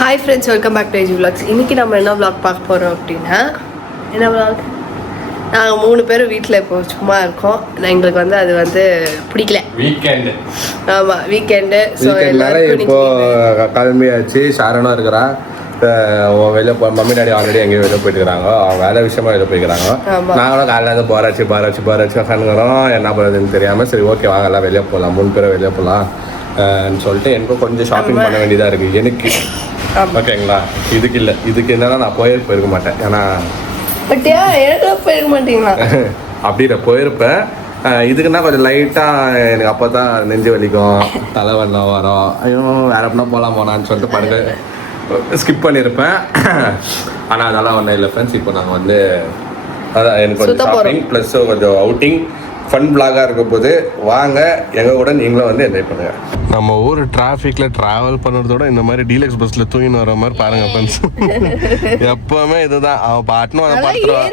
Hi friends, welcome back to AG vlogs. இன்றைக்கி நம்ம என்ன விலாக் பார்க்க போகிறோம் அப்படின்னா, என்ன விலாக், நாங்கள் 3 பேரும் வீட்டில் இப்போ சும்மா இருக்கோம். எங்களுக்கு வந்து அது வந்து பிடிக்கல. வீக்கெண்டு. ஆமாம், வீக்கெண்டு. ஸோ எல்லாரும் இப்போ கிளம்பியாச்சு. ஷாரனும் இருக்கிறா. வெளில மம்மி டாடி ஆல்ரெடி எங்கேயும் வெளில போயிட்டுருக்காங்க. அவங்க வேலை விஷயமா வெளில போய்க்கிறாங்க. நாங்களும் காலையில் வந்து போராச்சு உட்காந்துக்கிறோம். என்ன பண்ணுறதுன்னு தெரியாமல் சரி ஓகே வாங்க எல்லாம் வெளியே போகலாம், 3 பேரும் வெளியே போகலாம் சொல்லிட்டு எனக்கும் கொஞ்சம் ஷாப்பிங் பண்ண வேண்டியதாக இருக்குது எனக்கு. ஓகேங்களா, இதுக்கு என்னன்னா நான் போயிருக்க மாட்டேன். ஏன்னா போயிருக்க மாட்டீங்களா அப்படி போயிருப்பேன். இதுக்குன்னா கொஞ்சம் லைட்டாக எனக்கு அப்போ தான் நெஞ்சு வலிக்கும், தலைவலிலாம் வரும். ஐயோ வேற எப்படின்னா போகலான்னு சொல்லிட்டு படுக்க ஸ்கிப் பண்ணியிருப்பேன். ஆனால் அதெல்லாம் ஒன்றும் இல்லை ஃப்ரெண்ட்ஸ். இப்போ நாங்கள் வந்து அதான் எனக்கு கொஞ்சம் ஷாப்பிங் ப்ளஸ் கொஞ்சம் அவுட்டிங் ஃபன் பிளாகாக இருக்கும் போது வாங்க எங்கள் கூட நீங்களும் வந்து என்ஜாய் பண்ணுங்க. நம்ம ஊர் டிராஃபிக்கில் ட்ராவல் பண்ணுறதோட இந்த மாதிரி டீலக்ஸ் பஸ்ஸில் தூங்கின்னு வர மாதிரி பாருங்க ஃப்ரெண்ட்ஸ். எப்பவுமே இதுதான். அவன் பாட்டுன்னு அதை பார்த்துருவான்.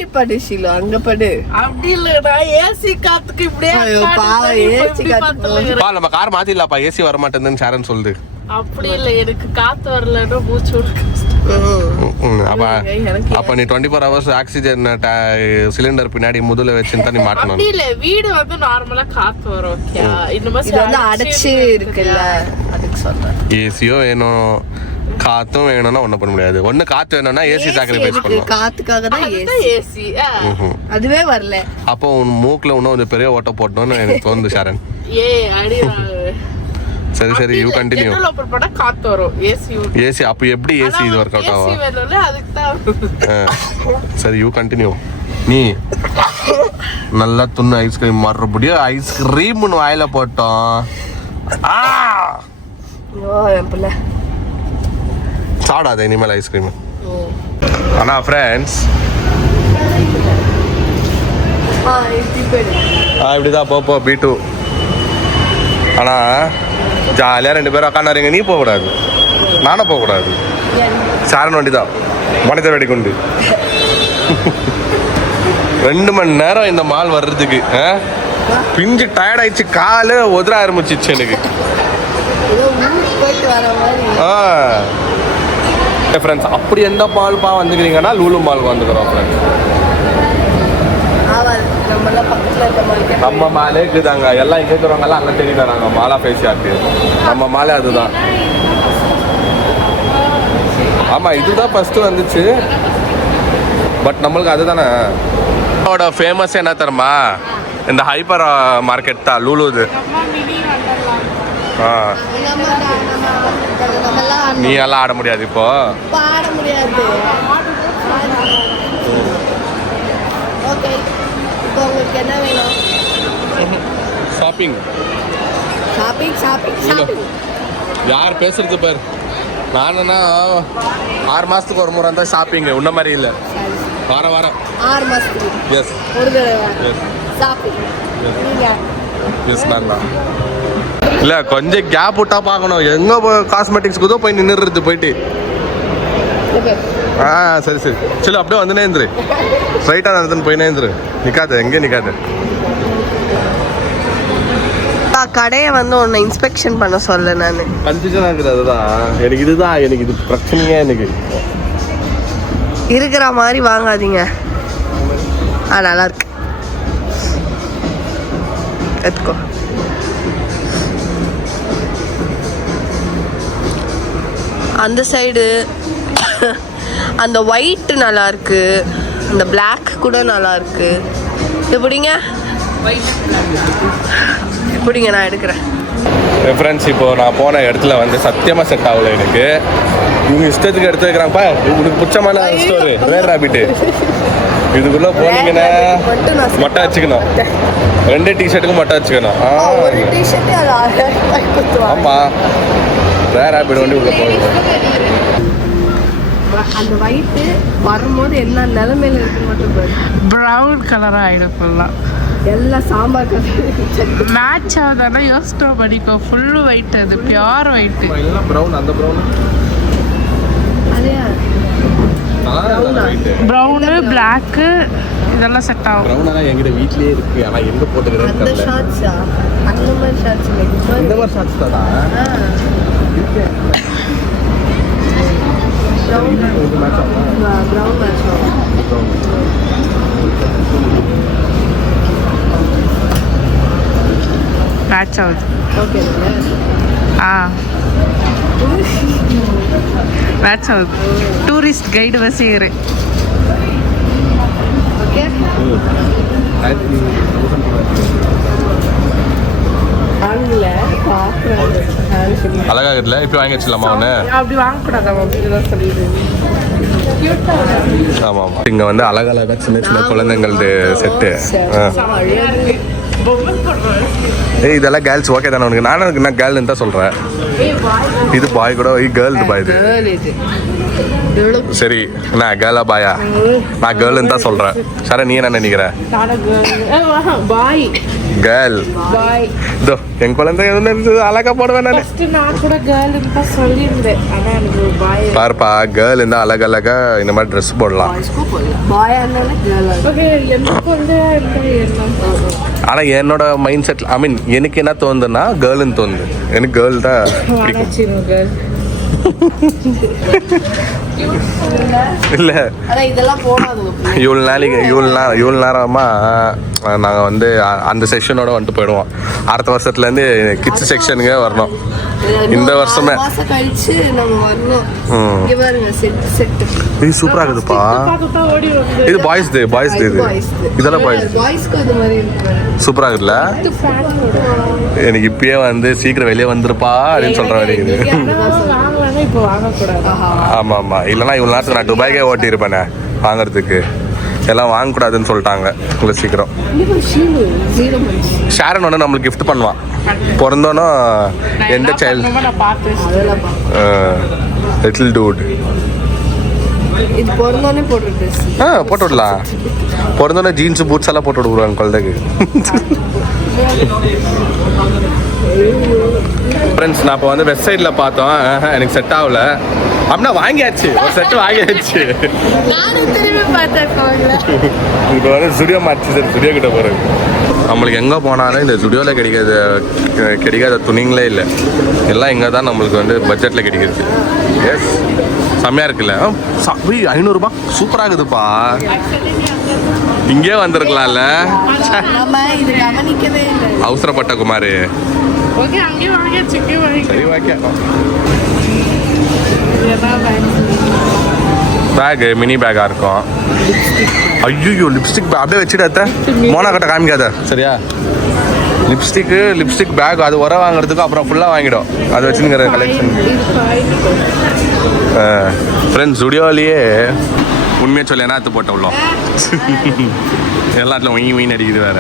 அங்கே படு அப்படி இல்லைடா, ஏசி காத்துக்கு இப்படியே நம்ம கார் மாற்றிடலாப்பா, ஏசி வர மாட்டேங்குதுன்னு ஷாரன் சொல்லுது. அப்படி இல்லை, எனக்கு காற்று வரலன்னா மூச்சு அப்ப நீ 24 hours ஆக்சிஜன் சிலிண்டர் பின்னாடி முதல்ல வச்சு நீ மாட்டணும். இல்ல, வீடு வந்து நார்மலா காத்து வரும். இந்த மாதிரி வந்து அடைச்சு இருக்குல்ல, அதுக்கு சொல்றேன். ஏசியோ வேணும், காத்தும் வேணும்னா ஒண்ணும் பண்ண முடியாது. ஒண்ணு காத்து வேணும்னா ஏசி சாக்ரிஃபைஸ் பண்ணணும். காத்துக்காக தான் ஏசி. அதுவே வரல. அப்போ உன் மூக்குல இன்னும் கொஞ்சம் பெரிய ஓட்ட போட்டோம்னு எனக்கு தோணுது ஷாரன். சரி யூ கண்டினியூ. காத்து வரும் ஏசி அப்ப எப்படி ஏசி இது ஒர்க் அவுட் ஆகும்? சரி யூ கண்டினியூ. நீ நல்லா துண்ணு ஐஸ்கிரீம், மறுபடியும் ஐஸ்கிரீம்னு வாயில போட்டோம். சாடாத இனிமேல் ஐஸ்கிரீம். ஆனா ஃப்ரெண்ட்ஸ் இப்படிதான் போ B2. ஆனா ஜாலியாக 2 பேரும் உட்காந்துறீங்க. நீ போகக்கூடாது, நானும் போகக்கூடாது. சாரன் வண்டி தான் மனித வெடி கொண்டு 2 மணி நேரம் இந்த மால் வர்றதுக்கு பிஞ்சு டயர்ட் ஆயிடுச்சு. காலு உதற ஆரம்பிச்சிச்சு எனக்கு. ஃப்ரெண்ட்ஸ் அப்படி எந்த மால்பா வந்துக்கிறீங்கன்னா லூலு மால் வந்துக்கிறோம் ஃப்ரெண்ட்ஸ். நம்ம மாலே இருக்குதாங்க. எல்லாம் இங்கே இருக்கிறவங்க எல்லாம் அங்கே தேடி தராங்க. மாலா பேசியாட்டு நம்ம மாலே அதுதான். ஆமா இதுதான் ஃபர்ஸ்ட் வந்துச்சு. பட் நம்மளுக்கு அதுதானே ஃபேமஸ். என்ன தருமா, இந்த ஹைப்பர் மார்க்கெட் தான் லூலுது. நீ எல்லாம் ஆட முடியாது இப்போ. உங்களுக்கு என்ன வேணும்? ஷாப்பிங். யார் பேசுறது பாரு. நானுன்னா 6 மாசத்துக்கு ஒரு முறை தான் ஷாப்பிங். உன்ன மாதிரி இல்லை, வாரம் 6 மாசத்துக்கு எஸ் ஒரு தடவை ஷாப்பிங். எஸ் நான் இல்லை கொஞ்சம் கேப் விட்டா பார்க்கணும். எங்கே காஸ்மெட்டிக்ஸ்க்கு தான் போய் நின்றுறது போயிட்டு. சரி சொல்லு அப்படியே வந்து நேந்துரு. ஸ்ட்ரைட்டாக நடந்துன்னு போய் நேந்துரு. நிற்காது, எங்கே நிற்காது. கடையை வந்து ஒன்று இன்ஸ்பெக்ஷன் பண்ண சொல்ல நான் கன்ஃபியூஷனாக இருக்குது. அதுதான் எனக்கு இது பிரச்சனையே. எனக்கு இருக்கிற மாதிரி வாங்காதீங்க. நல்லா இருக்கு, எடுத்துக்கோ. அந்த சைடு அந்த ஒயிட் நல்லா இருக்கு, அந்த பிளாக் கூட நல்லா இருக்கு. எப்படிங்க நான் எடுக்கிறேன். ஃப்ரெண்ட்ஸ் இப்போ நான் போன இடத்துல வந்து சத்தியமாக செட் ஆகல எனக்கு. இவங்க இஷ்டத்துக்கு எடுத்து வைக்கிறாங்கப்பா. உங்களுக்கு பிடிச்சமான ஸ்டோரு ரேர் ராபிட்டு. இதுக்குள்ளே போனீங்கன்னா மொட்டை வச்சுக்கணும். 2 டிஷர்ட்டுக்கும் மொட்டை வச்சுக்கணும். ஆமாம், ரேர் ராபிட் வண்டி உள்ள போகுது. அந்த ஒயிட் வரும்போது என்ன நிலைமையில இருக்குன்னு மட்டும் ப்ரௌன் கலராக ஆகிடும் ஃபுல்லாக. எல்லாம் சாம்பார் கலர் மேட்ச் ஆகுதுன்னா யோசிச்சு பண்ணிக்கோ. ஃபுல்லு ஒயிட், அது பியூர் ஒயிட்டு. எல்லாம் ப்ரௌன். அந்த ப்ரௌன் ப்ரௌனு பிளாக்கு இதெல்லாம் செட் ஆகும். ப்ரௌனெல்லாம் எங்கிட்ட வீட்லேயே இருக்கு. ஆனால் எங்கே போட்டுக்கிறேன்னு தெரியல. அந்த மாதிரி ஷார்ட்ஸ் இந்த மாதிரி ஷார்ட்ஸ் தானா? ப்ரௌன் மேட்ச் ஆகும். மேட்ச் ஆகுது. ஓகே மேட்ச் ஆகுது. Tourist guide Wazir. ஓகே அழகா இருக்குல்ல? இப்போ வாங்கி வச்சிடலாமா ஒன்று? அப்படி வாங்கக்கூடாது அப்படிதான் சொல்லிடுது. ஆமாம் ஆமாம். இங்கே வந்து அழகழகாக சின்ன சின்ன குழந்தைங்களது செட்டு. ஏய் இதெல்லாம் கேர்ள்ஸ் ஓகே தானே உனக்கு? நானும் நான் கேர்ள்னு தான் சொல்கிறேன். இது பாய் கூட கேர்ள் பாய் இது. சரி நான் கேர்ளா பாயா? நான் கேர்ள்னு தான் சொல்கிறேன். சார் நீ என்ன நினைக்கிற? கேர்ள் இதோ என் குழந்தை அழகா போடுவேன் நான். பாருப்பா கேர்ள் இருந்தால் அழகழகா இந்த மாதிரி ட்ரெஸ் போடலாம். ஆனால் என்னோட மைண்ட் செட் ஐ மீன் எனக்கு என்ன தோணுதுன்னா கேர்ள்னு தோணுது. எனக்கு கேர்ள் தான் பிடிக்கும். இல்லை இவ்வளோ நேரமாக நாங்கள் வந்து அந்த செக்ஷனோட வந்துட்டு போயிடுவோம். அடுத்த வருஷத்துலேருந்து கிட்ஸ் செக்ஷனுக்கே வரணும். இந்த வருஷமே இது சூப்பராக இருக்குதுப்பா. இது பாய்ஸ் இது இதெல்லாம் பாய்ஸ் சூப்பராக இருக்குல்ல? எனக்கு இப்பயே வந்து சீக்கிரம் வெளியே வந்துருப்பா அப்படின்னு சொல்ற வரைக்குது. ஆமாம் ஆமாம். இல்லைனா இவ்வளோ நேரத்துக்கு நான் துபாய்க்கே ஓட்டியிருப்பேனே வாங்குறதுக்கு. எல்லாம் வாங்கக்கூடாதுன்னு சொல்லிட்டாங்க இவ்வளோ சீக்கிரம். ஷாரன் ஒன்று நம்மளுக்கு கிஃப்ட் பண்ணுவான் பிறந்தோன்னா. எந்த சைல்டு லிட்டில் டூட் போட்டு விடலாம். பிறந்தோன்னே ஜீன்ஸு பூட்ஸ் எல்லாம் போட்டு விடுவாங்க குழந்தைக்கு. ஃப்ரெண்ட்ஸ் நான் இப்போ வந்து வெஸ்ட் சைடில் பார்த்தோம். எனக்கு செட் ஆகல. அப்படின்னா வாங்கியாச்சு, ஒரு செட்டு வாங்கியாச்சு. இப்போ வந்து ஸ்டுடியோ மாற்றி சரி ஸ்டுடியோ கிட்ட போகிறது. நம்மளுக்கு எங்கே போனாலும் இந்த ஸ்டுடியோவில் கிடைக்காத துணிங்களே இல்லை. எல்லாம் இங்கே தான் நம்மளுக்கு வந்து பட்ஜெட்டில் கிடைக்கிறது. எஸ் செம்மையாக இருக்குல்ல? 500 சூப்பராக இருக்குதுப்பா. இங்கே வந்திருக்கலாம்ல. அவசரப்பட்ட குமார். சரி ஓகே. பேகு மினி பேக்காக இருக்கும். ஐயோ லிப்ஸ்டிக் அப்படியே வச்சுட்டு மோனா கட்ட காமிக்காத சரியா? லிப்ஸ்டிக் பேக் அது உரம் வாங்குறதுக்கு அப்புறம் ஃபுல்லாக வாங்கிடும். அதை வச்சுங்கிற கலெக்ஷன். ஃப்ரெண்ட்ஸ் ஸ்டுடியோலேயே உண்மையாக சொல்லி என்ன எடுத்து போட்ட உள்ளோம். எல்லாத்துலையும் ஒயின் அடிக்குது வேற.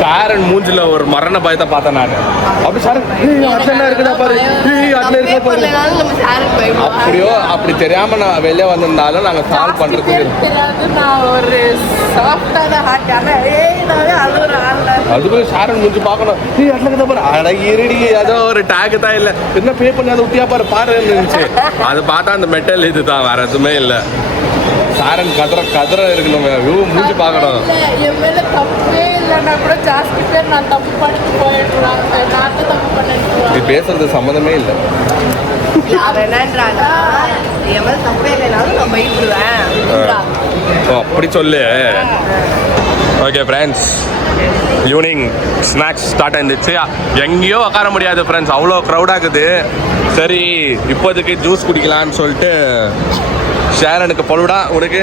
சாரன் மூஞ்சில ஒரு மரண பயத்தை பார்த்தேன் நான். அப்படி சாரன் இருக்குதா பாரு, அப்படியோ அப்படி தெரியாம நான் வெளியே வந்திருந்தாலும் நாங்க சால்வ் பண்றதுக்கு அதுக்குள்ள சாரன் மூஞ்சி பார்க்கணும். அட்லா பாரு அட இருடி ஏதோ ஒரு டேக் தான் இல்லை என்ன பே பண்ணி அதை விட்டியா பாரு இருந்துச்சு. அது பார்த்தா அந்த மெட்டல் இதுதான் வேற எதுவுமே இல்லை. சாரன் கதற இருக்கணும். மூஞ்சி பார்க்கணும். இது பேசுறது சம்மந்தமே இல்லை. அப்படி சொல்லு. Okay friends evening snacks start ஆயிருந்துச்சு. எங்கேயோ உட்கார முடியாது ஃப்ரெண்ட்ஸ், அவ்வளோ க்ரௌடாகுது. சரி இப்போதைக்கு ஜூஸ் குடிக்கலான்னு சொல்லிட்டு ஷேரனுக்கு பொழுடா உனக்கு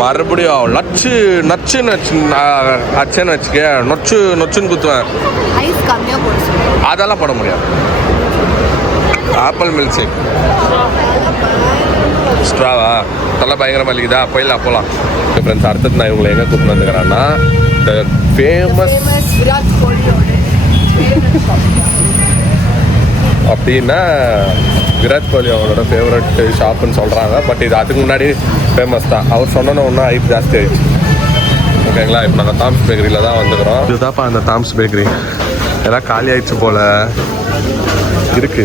மறுபடியும் நச்சுன்னு அச்சன்னு வச்சுக்க நொச்சுன்னு குத்துவேன். அதெல்லாம் போட முடியாது. ஆப்பிள் மில்க் ஷேக் ஸ்ட்ராவா நல்லா பயங்கரமாக இல்லைக்குதா? போகலாம் ஃப்ரெண்ட்ஸ். அடுத்தது நான் இவங்களை எங்கே கூப்பிட்டு வந்துக்கிறேன்னா த ஃபேமஸ் அப்படின்னா விராட் கோலி அவங்களோட ஃபேவரட் ஷாப்புன்னு சொல்கிறாங்க. பட் இது அதுக்கு முன்னாடி ஃபேமஸ் தான். அவர் சொன்னோன்னு ஒன்றும் ஹைப் ஜாஸ்தி ஆயிடுச்சு. ஓகேங்களா? இப்போ நாங்கள் தாம்ஸ் பேக்கரியில் தான் வந்துக்கிறோம். இதுதான்ப்பா அந்த தாம்ஸ் பேக்கரி. எல்லாம் காலி ஆயிடுச்சு போல். இருக்கு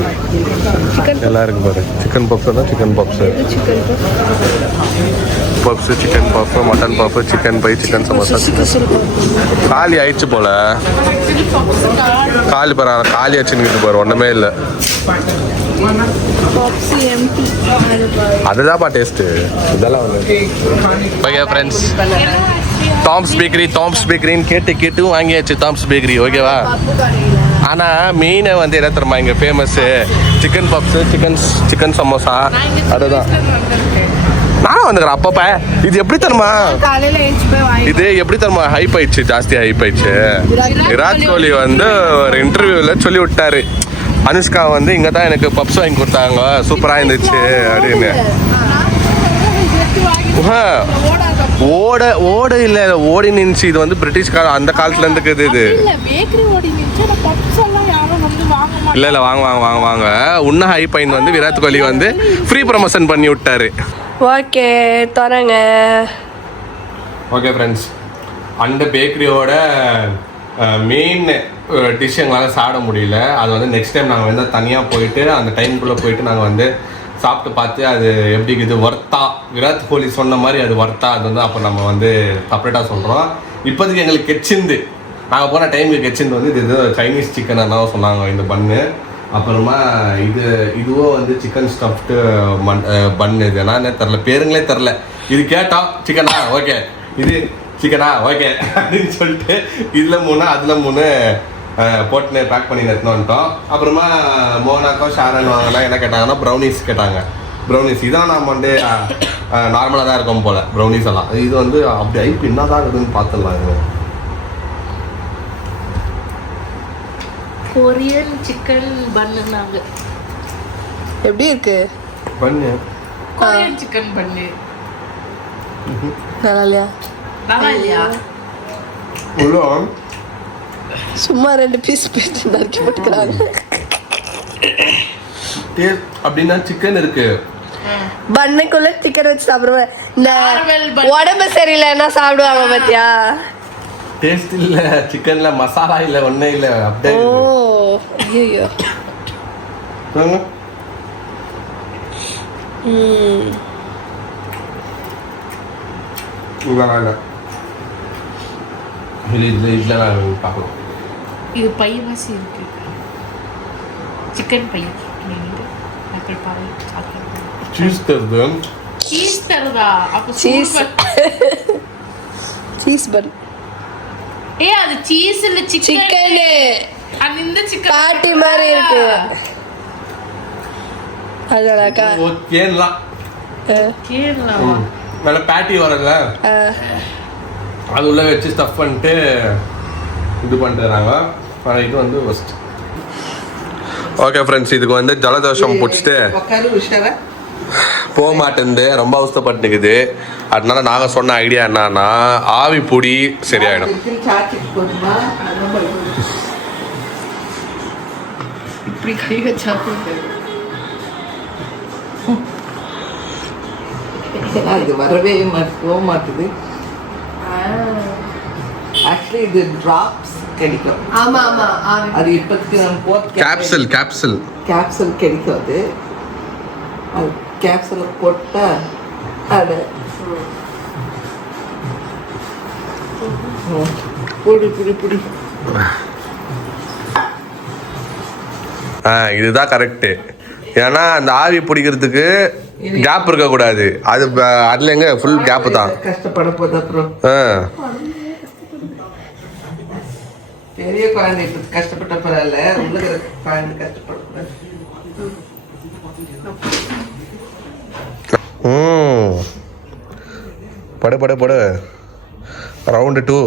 எல்லாம் இருக்கு பாரு. சிக்கன் பப்ஸ் தான் chicken puffs, puffs chicken puffs, mutton puffs, chicken pie, chicken samosa. காலி ஆயிடுச்சு போல. காலி பாரு, காலி ஆச்சுன்னு பாரு, ஒன்றுமே இல்லை. அதுதான்ப்பா டேஸ்ட்டு. இதெல்லாம் வந்து ஓகே ஃப்ரெண்ட்ஸ், டாம்ஸ் பேக்கரின்னு கேட்டு வாங்கியாச்சு. டாம்ஸ் பேக்கரி ஓகேவா. ஆனால் மெயினை வந்து என்ன தெரியுமா இங்கே famous? Chicken puffs, chicken samosa. அதுதான் நானும் வந்துக்கிறேன் அப்பப்போ. இது எப்படி தருமா, இது எப்படி தருமா ஹைப் ஆயிடுச்சு, ஜாஸ்தி ஹைப் ஆயிடுச்சு. விராட் கோலி வந்து ஒரு இன்டர்வியூவில் சொல்லி விட்டாரு, அனுஷ்கா வந்து இங்கே தான் எனக்கு பப்ஸ் வாங்கி கொடுத்தாங்க, சூப்பராக இருந்துச்சு அப்படின்னு. ஓட இல்லை, ஓடி நின்றுச்சு. இது வந்து பிரிட்டிஷ் காலம், அந்த காலத்துல இருந்து இருக்குது இது. இல்லை வாங்க உன்ன ஹை பையன் வந்து விராட் கோலி வந்து ஃப்ரீ ப்ரமோஷன் பண்ணி விட்டாரு. ஓகே தரங்க. ஓகே ஃப்ரெண்ட்ஸ், அந்த பேக்கரியோட மெயின் டிஷ் எங்களால் சாப்பிட முடியல. அது வந்து நெக்ஸ்ட் டைம் நாங்கள் வந்து தனியாக போயிட்டு அந்த டைமுக்குள்ளே போயிட்டு நாங்கள் வந்து சாப்பிட்டு பார்த்து அது எப்படி இருக்குது, ஒர்த்தா, விராட் கோலி சொன்ன மாதிரி அது ஒர்த்தா, அது வந்து அப்போ நம்ம வந்து செப்பரேட்டாக சொல்கிறோம். இப்போதைக்கு எங்களுக்கு கெச்சிந்து, நாங்கள் போன டைமுக்கு கெச்சிந்து வந்து இது சைனீஸ் சிக்கன் தான் சொன்னாங்க இந்த பன்னு. அப்புறமா இதுவும் வந்து சிக்கன் ஸ்டஃப்டு பன்னு. இது என்னன்னே தெரில, பேருங்களே தெரில. இது கேட்டோம் சிக்கனா ஓகே, இது சிக்கனா ஓகே அப்படின்னு சொல்லிட்டு இதில் 3 அதில் 3 போட்டுன்னு பேக் பண்ணி எடுத்துன்னு வந்துட்டோம். அப்புறமா மோனாக்கோ ஷாரன் வாங்கலாம் என்ன கேட்டாங்கன்னா ப்ரௌனிஸ் கேட்டாங்க. ப்ரௌனிஸ் இதான் நம்ம வந்து நார்மலாக தான் இருக்கும் போல் ப்ரௌனிஸ் எல்லாம். இது வந்து அப்படி ஐப்பு என்ன தான் இருக்குதுன்னு பார்த்துடலாம். இது கொரியன் சிக்கன் பன்னுனாங்க. எப்படி இருக்கு பண்ணு? கொரியன் சிக்கன் பன்னு நல்லா இல்லையா? நல்லா இல்லையா? சும்மா 2 பீஸ் பேச்சு நறுக்கி போட்டுக்கிறாங்க. அப்படின்னா சிக்கன் இருக்கு, பண்ணைக்குள்ள சிக்கன் வச்சு சாப்பிடுவேன். இந்த உடம்பு சரியில்லைன்னா சாப்பிடுவாங்க பாத்தியா? டேஸ்ட் இல்ல, சிக்கன்ல மசாலா இல்ல, ஒண்ணே இல்ல. அப்படியே ஓ ஐயோ. இது பையவாசி இருக்கு, சிக்கன் பையன். சீஸ் தருது, சீஸ் தருதா? அப்ப சீஸ் பன். அது சீஸ் இல்ல, சிக்கன். அந்த சிக்கன் பாட்டி மாதிரி இருக்கு. அதனாக்கா ஓகேலாம் கேரளா நல்ல பேட்டி வரல, அது உள்ள வச்சு ஸ்டஃப் பண்ணிட்டு இது பண்ணிட்டுறாங்க. ஆனால் இது வந்து ஃபர்ஸ்ட். ஓகே ஃப்ரெண்ட்ஸ், இதுக்கு வந்து ஜலதோஷம் பிடிச்சிட்டு போக மாட்டேங்குது, ரொம்ப அவஸ்தப்பட்டுக்குது. அதனால நாங்கள் சொன்ன ஐடியா என்னன்னா ஆவி பொடி சரியாயிடும். இப்படி கை வச்சா அது வரவே போக மாட்டுது. ஆக்சுவலி இது டிராப்ஸ் கிடைக்கும். ஆமா ஆமா, அது இப்போதைக்கு நம்ம போட்டு கேப்சூல் கிடைக்கும். அது கேப்சூலை போட்டால் அது புடி இதுதான் கரெக்டு. ஏன்னா அந்த ஆவி பிடிக்கிறதுக்கு கேப் இருக்கக்கூடாது. அதுல எங்க ஃபுல் கேப் தான். கஷ்டப்பட போகுது. அப்புறம் பெரிய குழந்தை இப்போ கஷ்டப்பட்ட பரவாயில்ல, உள்ள குழந்தை கஷ்டப்படக்கூடாது. படு ரவுண்டு 2